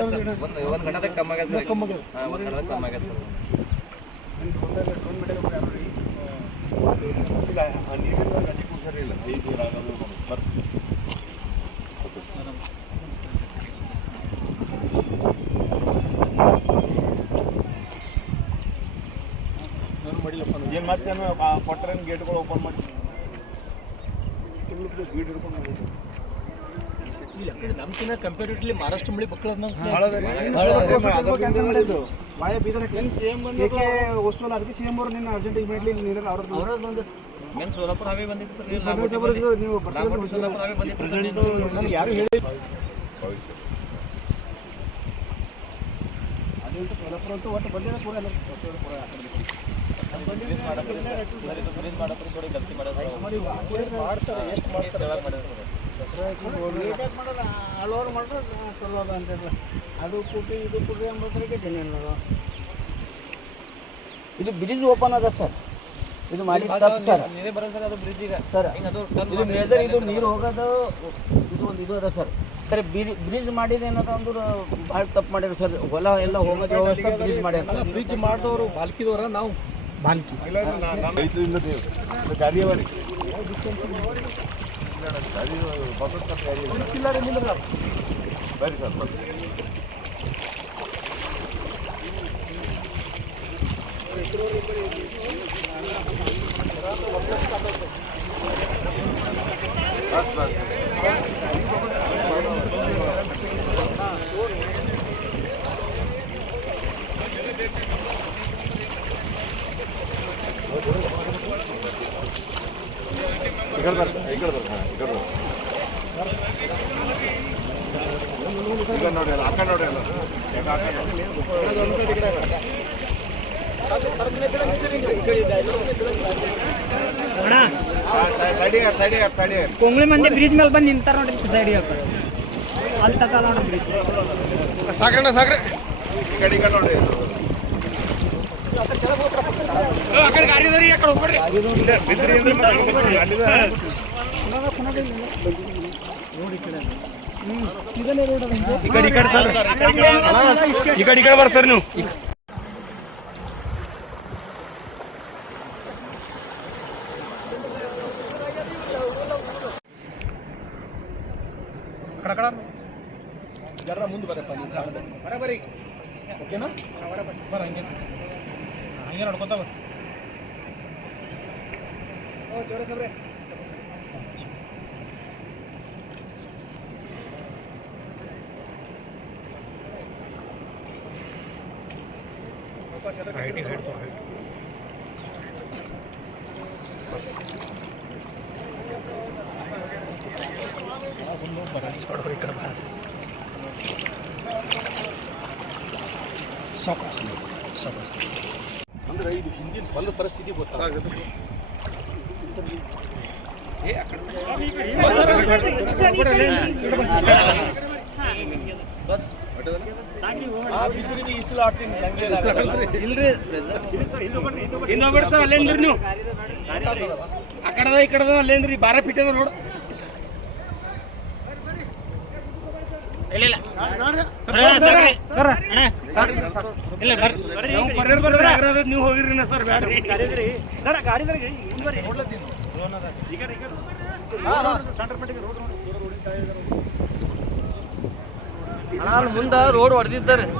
ಆಗ್ಯದ ಸರ್. ಒಂದು ಒಂದು ಗಂಟೆದಾಗ ಕಮ್ಮಿ ಆಗ್ಯದ ಸರ್ ಕಮ್ಮಿ ಆಗ್ಯದ. ಹಾಂ ಒಂದು ಗಂಟೆದಾಗ ಕಮ್ಮಿ ಆಗ್ಯದ ಸರ್. ಇಲ್ಲ ಆ ನೀರಿನ ಗಂಟೆ ಸರಿ ಇಲ್ಲ ಐದು ನೀರು ಆಗೋದು ಬರ್ತೀವಿ ಏನು ಮತ್ತೇನು ಕೊಟ್ಟರೆ ಗೇಟ್ಗಳು ಓಪನ್ ಮಾಡಿ ಗೀಡ್ ಹಿಡ್ಕೊಂಡು ನಮ್ಕಿನ ಕಂಪೇರಿಟಿವ್ಲಿ ಮಹಾರಾಷ್ಟ್ರ ಮಳಿ ಬಕ್ಕಳ ವಸ್ತುವಲ್ಲ ಅದಕ್ಕೆ ಸಿ ಎಂ ಅವರು ನಿನ್ನ ಅರ್ಜೆಂಟ್ ಇಮಿಡಿಯಟ್ಲಿ ನೀರಿಗೆ ಅವ್ರದ್ದು. ಅವ್ರದ್ದು ಒಂದು ಮೇನ್ ಸೋಲಾಪುರ ಹಾವೇ ಬಂದಿತ್ತು ಸರ್ ಫಡ್ನವೀಸ್ ಅವರು ನೀವು ಸೋಲಾಪುರ ಹಾವೇ ಬಂದಿತ್ತು ಸರ್ ನೀನು- ನನಗೆ ಯಾರು ಹೇಳಿ ಅದಂತೂ ಸೋಲಾಪುರ ಅಂತೂ ಒಟ್ಟು ಬಂದಿಲ್ಲ ಪೂರ ಎಲ್ಲ ಪೂರ ಗಲ್ತಿ ಮಾಡ್ತಾರೆ ಎಷ್ಟು ಮಾಡ್ತಾರೆ ಹಲವಾರು ಮಾಡಿದ್ರೆ ಚಲೋ ಅದ ಅಂತೇಳಿ ಅದು ಕುಟ್ಟಿ ಇದು ಕುಟ್ಟಿ ಅಂಬತ್ರಿಗೆ ಜನ ಇದು ಬ್ರಿಡ್ಜ್ ಓಪನ್ ಅದ ಸರ್ ಇದು ಮಾಡಿ ತಪ್ಪು ಸರ್ ನೀರೇ ಬರೋ ಸರ್ ಅದು ಬ್ರಿಡ್ಜ್ ಈಗ. ಸರ್ ಇದು ಮೇಜರ್ ಇದು ನೀರು ಹೋಗೋದು ಇದು ಒಂದು ಇದು ಅದ ಸರ್ ಸರ್ ಬ್ರಿಡ್ಜ್ ಮಾಡಿದ ಏನದ ಅಂದ್ರೆ ಭಾಳ ತಪ್ಪು ಮಾಡ್ಯಾರ ಸರ್ ಹೊಲ ಎಲ್ಲ ಹೋಗೋದು ವ್ಯವಸ್ಥೆ ಬ್ರಿಡ್ಜ್ ಮಾಡ್ಯಾರ ಬ್ರಿಡ್ಜ್ ಮಾಡಿದವರು ಬಾಲ್ಕಿದವರ ನಾವು. ಬಾಲ್ಕಿ. ಗಾಡಿ ಅವರಿ ಗಾಡಿ ಬರ್ತದೆ ಸರ್ ಗಾಡಿ ಬರ್ರಿ ಸರ್ ಬರ್ರಿ ಬಸ್ ಬಸ್ ಈ ಕಡೆ ಬರ್ರಿ ಈ ಕಡೆ ಬರ್ರಿ ಹಾಂ ಈ ಕಡೆ ಬರ್ರಿ ಈಗ ನೋಡಿ ಅಲ್ಲ ಆ ಕಡೆ ನೋಡಿ ಅಲ್ಲ ಈಗ ಆ ಕಡೆ ನೋಡಿ. ಹಾಂ ಸೈಡಿಗೆ ಸೈಡಿಗೆ ಸೈಡಿಗೆ ಕೊಂಗ್ಳಿ ಮಂದಿ ಬ್ರಿಡ್ಜ್ ಮೇಲೆ ಬಂದು ನಿಂತಾರ ನೋಡ್ರಿ ಸೈಡ್ ಅಲ್ಲಿ ತಕ ನೋಡ್ರಿ ಬ್ರಿಡ್ಜ್ ಸಾಕ್ರಣ್ಣ ಸಾಕ್ರೆ ಈ ಕಡೆ ಈ ಕಡೆ ನೋಡಿ. ಈ ಕಡೆ ಸರ್ ಈ ಕಡೆ ಈ ನೀವು ಜರ ಮುಂದೆ ಬರಪ್ಪ ನೀವು ಕಾಣ್ಬೇಕು. ಓಕೆನಾ ಬರ ಹಂಗೆ ಹಂಗೆ ನಡ್ಕೊತ ಬರ್ ಸಾಕಾಸ್ ಸಾಕಾಸ್ ಅಂದ್ರೆ ಇದು ಹಿಂದಿನ ಹೊಲದ ಪರಿಸ್ಥಿತಿ ಗೊತ್ತಾಗುತ್ತೆ ಬಸ್. ಸರ್ ಅಲ್ಲೇಂದ್ರಿ ನೀವು? ಆ ಕಡದ, ಈ ಕಡದ ಅಲ್ಲೇಂದ್ರಿ ಬಾರ ಪಿಟ್ಟದ ನೋಡು ಇಲ್ಲ ಇಲ್ಲ ಸರ್ ಇಲ್ಲ ಬರ್ರಿ ಬರ್ರಿ ಬರ್ರಿ ನೀವು ಹೋಗಿರಿ ಸರ್ ಬ್ಯಾಡ್ರಿ. ಸರ್ ಗಾಡಿ ಅಣ್ಣ ಅಲ್ಲಿ ಮುಂದೆ ರೋಡ್ ಹೊಡೆದಿದ್ದಾರೆ ಇಲ್ಲಿ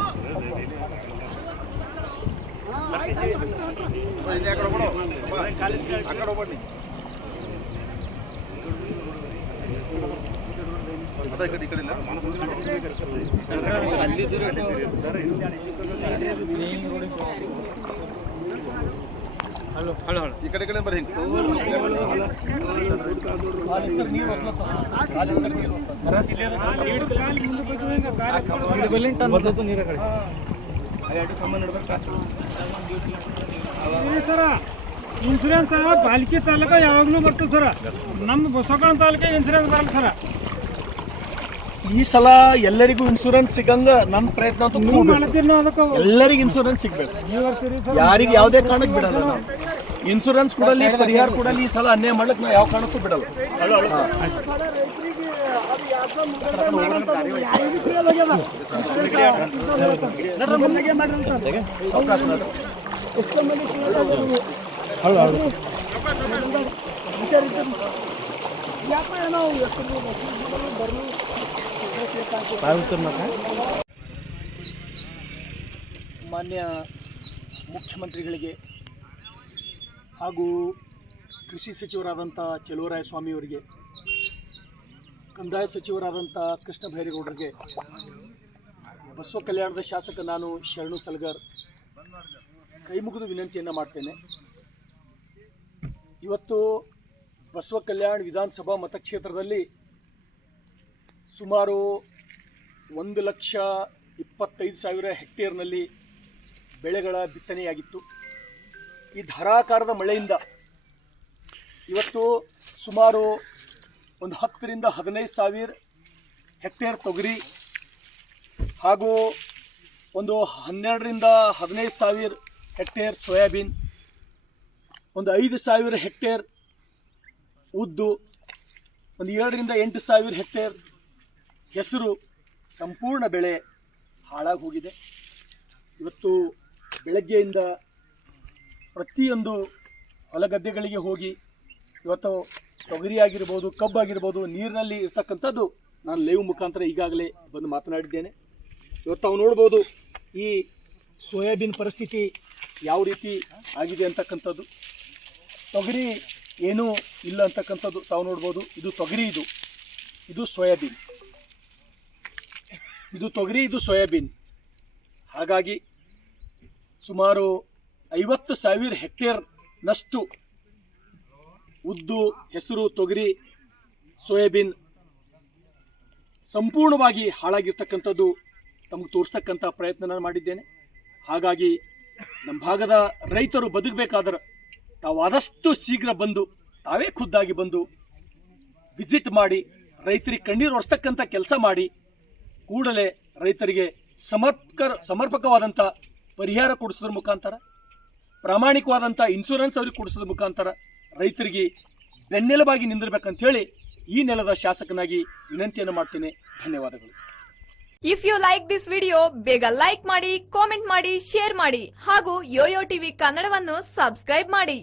ಕಡೆ ಸರ ಇನ್ಸೂರೆನ್ಸ್ ಪಾಲಿಕೆ ತಾಲೂಕ ಯಾವಾಗಲೂ ಬರ್ತದೆ ಸರ. ನಮ್ಮ ಬಸವಕರಣ ತಾಲೂಕಿಗೆ ಇನ್ಸೂರೆನ್ಸ್ ಬರಲ್ಲ ಸರ. ಈ ಸಲ ಎಲ್ಲರಿಗೂ ಇನ್ಶೂರೆನ್ಸ್ ಸಿಗಂಗ ನಮ್ಮ ಪ್ರಯತ್ನ ಅಂತೂ ಕೂಡ್ಬೇಕು. ಎಲ್ಲರಿಗೂ ಇನ್ಶೂರೆನ್ಸ್ ಸಿಗ್ಬೇಕು. ಯಾರಿಗೆ ಯಾವುದೇ ಕಾರಣಕ್ಕೆ ಬಿಡಲ್ಲ ನಾವು. ಇನ್ಸೂರೆನ್ಸ್ ಕೊಡಲಿ ಪರಿಹಾರ ಕೊಡಲಿ ಈ ಸಲ ಅನ್ಯಾಯ ಮಾಡ್ಲಿಕ್ಕೆ ನಾವು ಯಾವ ಕಾರಣಕ್ಕೂ ಬಿಡಲ್ಲ. ಸಾವ್ಕಾಶ ನಡ್ರಿ. ಮಾನ್ಯ ಮುಖ್ಯಮಂತ್ರಿಗಳಿಗೆ ಹಾಗೂ ಕೃಷಿ ಸಚಿವರಾದಂಥ ಚಲುವರಾಯ ಸ್ವಾಮಿಯವರಿಗೆ ಕಂದಾಯ ಸಚಿವರಾದಂಥ ಕೃಷ್ಣ ಭೈರೇಗೌಡರಿಗೆ ಬಸವ ಕಲ್ಯಾಣದ ಶಾಸಕ ನಾನು ಶರಣು ಸಲಗರ್ ಕೈ ಮುಗಿದು ವಿನಂತಿಯನ್ನು ಮಾಡ್ತೇನೆ. ಇವತ್ತು ಬಸವ ಕಲ್ಯಾಣ ವಿಧಾನಸಭಾ ಮತಕ್ಷೇತ್ರದಲ್ಲಿ ಸುಮಾರು ಒಂದು ಲಕ್ಷ ಇಪ್ಪತ್ತೈದು ಸಾವಿರ ಹೆಕ್ಟೇರ್ನಲ್ಲಿ ಬೆಳೆಗಳ ಬಿತ್ತನೆಯಾಗಿತ್ತು. ಈ ಧಾರಾಕಾರದ ಮಳೆಯಿಂದ ಇವತ್ತು ಸುಮಾರು ಒಂದು ಹತ್ತರಿಂದ ಹದಿನೈದು ಸಾವಿರ ಹೆಕ್ಟೇರ್ ತೊಗರಿ ಹಾಗೂ ಒಂದು ಹನ್ನೆರಡರಿಂದ ಹದಿನೈದು ಸಾವಿರ ಹೆಕ್ಟೇರ್ ಸೋಯಾಬೀನ್, ಒಂದು ಐದು ಸಾವಿರ ಹೆಕ್ಟೇರ್ ಉದ್ದು, ಒಂದು ಏಳರಿಂದ ಎಂಟು ಸಾವಿರ ಹೆಕ್ಟೇರ್ ಹೆಸರು ಸಂಪೂರ್ಣ ಬೆಳೆ ಹಾಳಾಗಿ ಹೋಗಿದೆ ಇವತ್ತು ಬೆಳಗ್ಗೆಯಿಂದ ಪ್ರತಿಯೊಂದು ಹೊಲಗದ್ದೆಗಳಿಗೆ ಹೋಗಿ ಇವತ್ತು ತೊಗರಿ ಆಗಿರ್ಬೋದು ಕಬ್ಬಾಗಿರ್ಬೋದು, ನೀರಿನಲ್ಲಿ ಇರ್ತಕ್ಕಂಥದ್ದು ನಾನು ಲೈವ್ ಮುಖಾಂತರ ಈಗಾಗಲೇ ಬಂದು ಮಾತನಾಡಿದ್ದೇನೆ. ಇವತ್ತು ಅವು ನೋಡ್ಬೋದು ಈ ಸೋಯಾಬೀನ್ ಪರಿಸ್ಥಿತಿ ಯಾವ ರೀತಿ ಆಗಿದೆ ಅಂತಕ್ಕಂಥದ್ದು. ತೊಗರಿ ಏನೂ ಇಲ್ಲ ಅಂತಕ್ಕಂಥದ್ದು ತಾವು ನೋಡ್ಬೋದು. ಇದು ತೊಗರಿ ಇದು. ಇದು ಸೋಯಾಬೀನ್. ಇದು ತೊಗರಿ, ಇದು ಸೋಯಾಬೀನ್. ಹಾಗಾಗಿ ಸುಮಾರು ಐವತ್ತು ಸಾವಿರ ಹೆಕ್ಟೇರ್ನಷ್ಟು ಉದ್ದು ಹೆಸರು ತೊಗರಿ, ಸೋಯಾಬೀನ್ ಸಂಪೂರ್ಣವಾಗಿ ಹಾಳಾಗಿರ್ತಕ್ಕಂಥದ್ದು ತಮಗೆ ತೋರಿಸ್ತಕ್ಕಂಥ ಪ್ರಯತ್ನ ನಾನು ಮಾಡಿದ್ದೇನೆ. ಹಾಗಾಗಿ ನಮ್ಮ ಭಾಗದ ರೈತರು ಬದುಕಬೇಕಾದ್ರೆ ತಾವು ಆದಷ್ಟು ಶೀಘ್ರ ಬಂದು, ತಾವೇ ಖುದ್ದಾಗಿ ಬಂದು, ವಿಸಿಟ್ ಮಾಡಿ, ರೈತರಿಗೆ ಕಣ್ಣೀರು ಒರೆಸ್ತಕ್ಕಂಥ ಕೆಲಸ ಮಾಡಿ ಕೂಡಲೇ ರೈತರಿಗೆ ಸಮರ್ಪಕ ಸಮರ್ಪಕವಾದಂಥ ಪರಿಹಾರ ಕೊಡಿಸೋದ್ರ ಮುಖಾಂತರ ಪ್ರಾಮಾಣಿಕವಾದಂಥ ಇನ್ಶೂರೆನ್ಸ್ ಅವ್ರಿಗೆ ಕೊಡಿಸೋದ್ರ ಮುಖಾಂತರ ರೈತರಿಗೆ ಬೆನ್ನೆಲುಬಾಗಿ ನಿಂದಿರ್ಬೇಕಂತ ಹೇಳಿ ಈ ನೆಲದ ಶಾಸಕನಾಗಿ ವಿನಂತಿಯನ್ನು ಮಾಡ್ತೇನೆ. ಧನ್ಯವಾದಗಳು. If you like this video ಬೇಗ ಲೈಕ್ ಮಾಡಿ ಕಾಮೆಂಟ್ ಮಾಡಿ ಶೇರ್ ಮಾಡಿ ಹಾಗೂ ಯೋಯೋ ಟಿವಿ ಕನ್ನಡವನ್ನು ಸಬ್ಸ್ಕ್ರೈಬ್ ಮಾಡಿ.